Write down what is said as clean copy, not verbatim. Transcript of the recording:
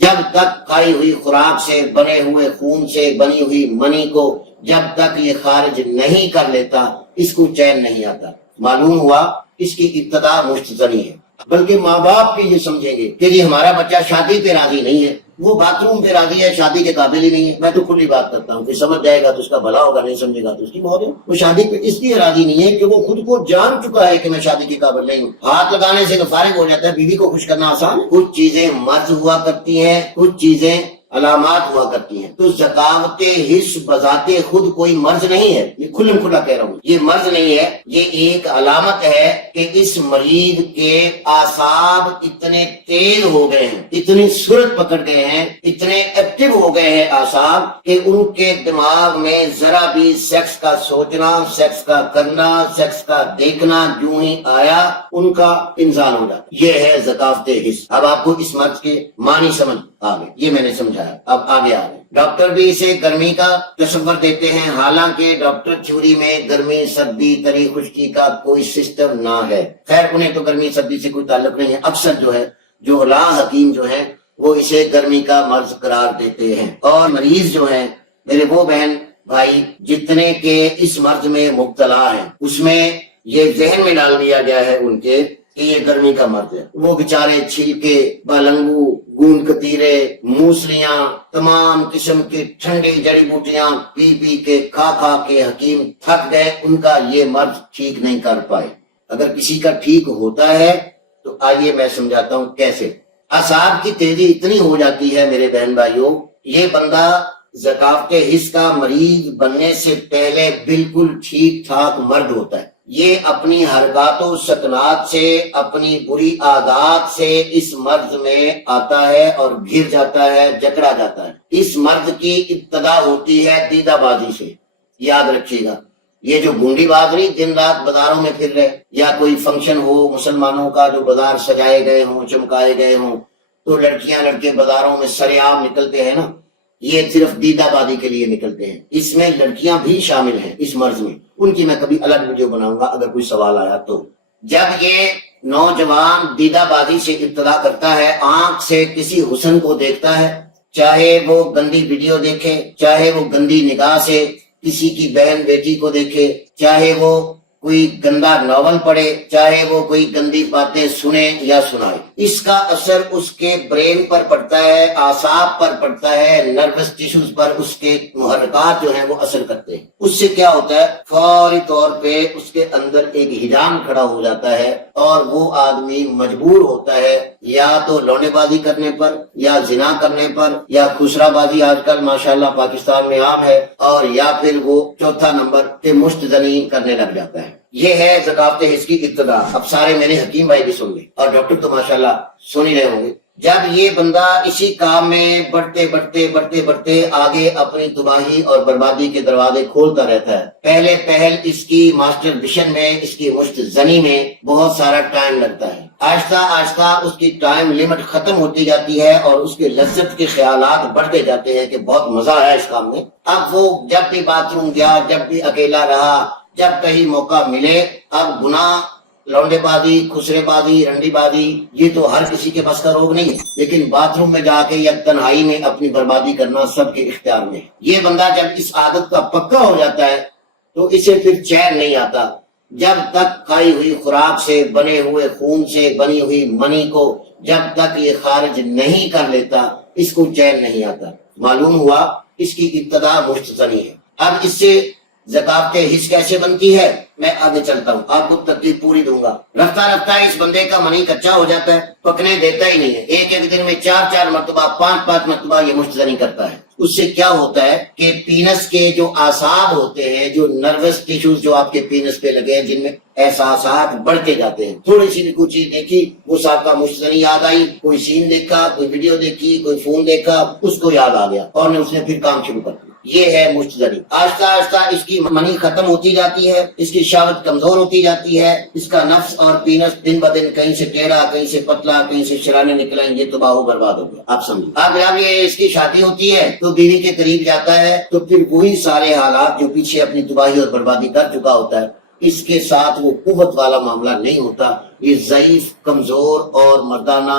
جب تک کھائی ہوئی خوراک سے بنے ہوئے خون سے بنی ہوئی منی کو جب تک یہ خارج نہیں کر لیتا اس کو چین نہیں آتا۔ معلوم ہوا اس کی ابتدا مشت زنی ہے۔ بلکہ ماں باپ بھی یہ سمجھیں گے کہ یہ ہمارا بچہ شادی پہ راضی نہیں ہے، وہ باتھ روم پہ راضی ہے، شادی کے قابل ہی نہیں ہے۔ میں تو کھلی بات کرتا ہوں کہ سمجھ جائے گا تو اس کا بھلا ہوگا، نہیں سمجھے گا تو اس کی موت ہے۔ وہ شادی پہ اس لیے راضی نہیں ہے کہ وہ خود کو جان چکا ہے کہ میں شادی کے قابل نہیں ہوں۔ ہاتھ لگانے سے تو فارغ ہو جاتا ہے، بیوی کو خوش کرنا آسان ہے۔ کچھ چیزیں مرض ہوا کرتی ہیں، کچھ چیزیں علامات ہوا کرتی ہیں۔ تو ذکاوت حس بذات خود کوئی مرض نہیں ہے، یہ کھلم کھلا کہہ رہا ہوں، یہ مرض نہیں ہے، یہ ایک علامت ہے کہ اس مریض کے اعصاب اتنے تیز ہو گئے ہیں، اتنی صورت پکڑ گئے ہیں، اتنے ایکٹیو ہو گئے ہیں اعصاب کہ ان کے دماغ میں ذرا بھی سیکس کا سوچنا، سیکس کا کرنا، سیکس کا دیکھنا جو ہی آیا ان کا انزال ہو جاتا۔ یہ ہے ذکاوت حس۔ اب آپ کو اس مرض کے معنی سمجھ آگے، یہ میں نے سمجھایا، اب آگے آگے۔ ڈاکٹر بھی اسے گرمی کا تصور دیتے ہیں، حالانکہ ڈاکٹر تھیوری میں گرمی سردی تری خشکی کا کوئی سسٹم نہ ہے۔ خیر انہیں تو گرمی سردی سے کوئی تعلق نہیں ہے، اکثر جو ہے جو علاء حکیم جو ہے وہ اسے گرمی کا مرض قرار دیتے ہیں۔ اور مریض جو ہیں میرے وہ بہن بھائی جتنے کے اس مرض میں مبتلا ہیں اس میں یہ ذہن میں ڈال دیا گیا ہے ان کے کہ یہ گرمی کا مرض ہے۔ وہ بیچارے چھلکے، بالنگو، گوند کتیرے، موسلیاں، تمام قسم کی ٹھنڈی جڑی بوٹیاں پی پی کے کھا کھا کے حکیم تھک گئے، ان کا یہ مرض ٹھیک نہیں کر پائے۔ اگر کسی کا ٹھیک ہوتا ہے تو آئیے میں سمجھاتا ہوں کیسے۔ اعصاب کی تیزی اتنی ہو جاتی ہے میرے بہن بھائیوں، یہ بندہ ذکاوت حس کا مریض بننے سے پہلے بالکل ٹھیک ٹھاک مرد ہوتا ہے۔ یہ اپنی حرکات و سکنات سے، اپنی بری عادات سے اس مرض میں آتا ہے اور گر جاتا ہے، جکڑا جاتا ہے۔ اس مرض کی ابتدا ہوتی ہے دیدہ بازی سے، یاد رکھیے گا۔ یہ جو گونڈی باز نہیں دن رات بازاروں میں پھر رہے، یا کوئی فنکشن ہو مسلمانوں کا جو بازار سجائے گئے ہوں، چمکائے گئے ہوں، تو لڑکیاں لڑکے بازاروں میں سرے عام نکلتے ہیں نا، یہ صرف دیدہ بازی کے لیے نکلتے ہیں۔ اس میں لڑکیاں بھی شامل ہیں اس مرض میں، ان کی میں کبھی الگ ویڈیو بناؤں گا اگر کوئی سوال آیا تو۔ جب یہ نوجوان دیدہ بازی سے ابتدا کرتا ہے، آنکھ سے کسی حسن کو دیکھتا ہے، چاہے وہ گندی ویڈیو دیکھے، چاہے وہ گندی نگاہ سے کسی کی بہن بیٹی کو دیکھے، چاہے وہ کوئی گندا ناول پڑھے، چاہے وہ کوئی گندی باتیں سنے یا سنائے، اس کا اثر اس کے برین پر پڑتا ہے، اعصاب پر پڑتا ہے، نروس ٹیشوز پر اس کے محرکات جو ہیں وہ اثر کرتے ہیں۔ اس سے کیا ہوتا ہے، فوری طور پہ اس کے اندر ایک ہجان کھڑا ہو جاتا ہے اور وہ آدمی مجبور ہوتا ہے یا تو لونڈے بازی کرنے پر، یا زنا کرنے پر، یا خسرہ بازی آج کل ماشاءاللہ پاکستان میں عام ہے، اور یا پھر وہ چوتھا نمبر کہ مشت زنی کرنے لگ جاتا ہے۔ یہ ہے ذکاوت حس کی ابتدا۔ اب سارے میرے حکیم بھائی بھی سن لیں اور ڈاکٹر تو ماشاءاللہ سن ہی رہے ہوں گے۔ جب یہ بندہ اسی کام میں بڑھتے بڑھتے بڑھتے بڑھتے آگے اپنی تباہی اور بربادی کے دروازے کھولتا رہتا ہے، پہلے پہل اس کی ماسٹر ویژن میں، اس کی مشت زنی میں بہت سارا ٹائم لگتا ہے۔ آہستہ آہستہ اس کی ٹائم لمٹ ختم ہوتی جاتی ہے اور اس کے لذت کے خیالات بڑھتے جاتے ہیں کہ بہت مزہ ہے اس کام میں۔ اب وہ جب بھی باتھ روم گیا، جب بھی اکیلا رہا، جب کہیں موقع ملے، اب گناہ، لونڈے بازی، خسرے بازی، رنڈی بازی، یہ تو ہر کسی کے بس کا روگ نہیں ہے، لیکن باتھ روم میں جا کے یا تنہائی میں اپنی بربادی کرنا سب کے اختیار میں ہے۔ یہ بندہ جب اس عادت کا پکا ہو جاتا ہے تو اسے پھر چین نہیں آتا، جب تک کھائی ہوئی خوراک سے بنے ہوئے خون سے بنی ہوئی منی کو جب تک یہ خارج نہیں کر لیتا اس کو چین نہیں آتا۔ معلوم ہوا اس کی ابتدا مشت زنی ہے۔ اب اس سے ذکاوت حس کیسے بنتی ہے میں آگے چلتا ہوں، آپ کو تکلیف پوری دوں گا۔ رفتہ رفتہ اس بندے کا منی کچا ہو جاتا ہے، پکنے دیتا ہی نہیں ہے، ایک ایک دن میں 4 مرتبہ 5 مرتبہ یہ مشت زنی کرتا ہے۔ اس سے کیا ہوتا ہے کہ پینس کے جو اعصاب ہوتے ہیں، جو نروس ٹیشوز جو آپ کے پینس پہ لگے ہیں، جن میں احساسات بڑھتے جاتے ہیں، تھوڑی سی بھی کوئی چیز دیکھی وہ صاحب کا مشت زنی یاد آئی، کوئی سین دیکھا، کوئی ویڈیو دیکھی، کوئی فون دیکھا، اس کو یاد آ گیا اور اس نے پھر کام شروع کر دیا۔ یہ ہے مشت زنی۔ آہستہ آہستہ اس کی منی ختم ہوتی جاتی ہے، اس کی شہوت کمزور ہوتی جاتی ہے، اس کا نفس اور پینس دن بدن کہیں سے ٹیڑھا، کہیں سے پتلا، کہیں سے شرانے نکلیں، یہ تباہ و برباد ہو گیا۔ آپ سمجھیں، اب جب یہ اس کی شادی ہوتی ہے تو بیوی کے قریب جاتا ہے تو پھر وہی سارے حالات جو پیچھے اپنی تباہی اور بربادی کر چکا ہوتا ہے، اس کے ساتھ وہ قوت والا معاملہ نہیں ہوتا، یہ ضعیف، کمزور اور مردانہ